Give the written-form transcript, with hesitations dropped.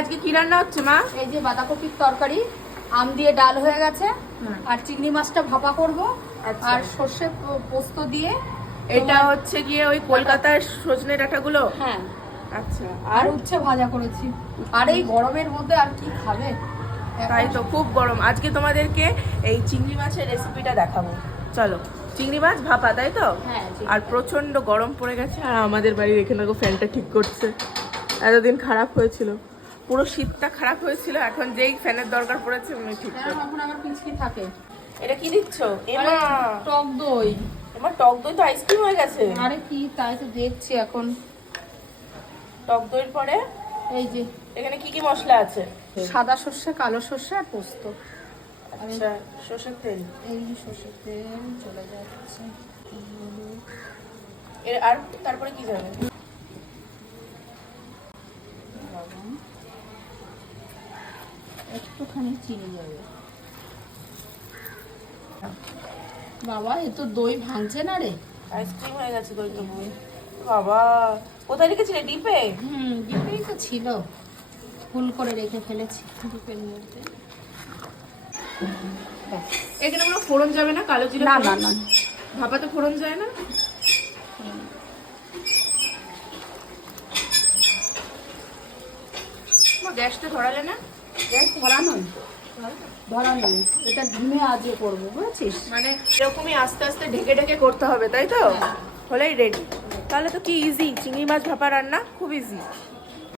আজকে কি রান্না হচ্ছে মা? এই যে বাঁধাকপির তরকারি, আম দিয়ে ডাল হয়ে গেছে, আর চিংড়ি মাছটা ভাপা করব, আর সর্ষে পোস্ত দিয়ে। এটা হচ্ছে গিয়ে ওই কলকাতার সজনে ডাঁটাগুলো। হ্যাঁ, আচ্ছা। আর উচ্ছে ভাজা করেছি। আর এই গরমের মধ্যে আর কি খাবে? তাই তো, খুব গরম। আজকে তোমাদেরকে এই চিংড়ি মাছের রেসিপিটা দেখাবো। চলো। চিংড়ি মাছ ভাপা, তাই তো? হ্যাঁ। আর প্রচন্ড গরম পড়ে গেছে, আর আমাদের বাড়ির এখানে ফ্যানটা ঠিক করছে। এতদিন খারাপ হয়েছিল, পুরো শীতটা খারাপ হয়েছিল, এখন যেই ফ্যানের দরকার পড়েছে উনি ঠিক করে। এখন আবার পিছকি থাকে। এটা কি দিচ্ছ? এমা টক দই। এমা টক দই তো আইসক্রিম হয়ে গেছে। আরে কি, তাই তো দেখছি এখন। টক দইয়ের পরে এই যে এখানে কি কি মশলা আছে? সাদা সর্ষে, কালো সর্ষে আর পোস্ত। আচ্ছা, সরষের তেল। এই সর্ষের তেল চলে যাচ্ছে। আর তারপরে কি যাবে? একটুখানি চিনি যাবে। বাবা, এ তো দই ভাঙছে না রে। আইসক্রিম হয়ে গেছে দইটা। বাবা, কোথায় রেখেছিলে? ডিপে? ডিপেই তো ছিল, ফুল করে রেখে ফেলেছি ডিপের মধ্যে। এখানে কোনো ফোড়ন যাবে না? কালো জিরে? না না না, ভাপাতে ফোড়ন যায় না? গ্যাসটা ধরালে না? গ্যাস ধরা নয়, ধরা নেই, এটা ধিমে আজে করবো, বুঝেছিস? মানে এরকমই আস্তে আস্তে ঢেকে ঢেকে করতে হবে, তাই তো? হলেই রেডি। তাহলে তো কি ইজি, চিংড়ি মাছ ভাপা রান্না খুব ইজি।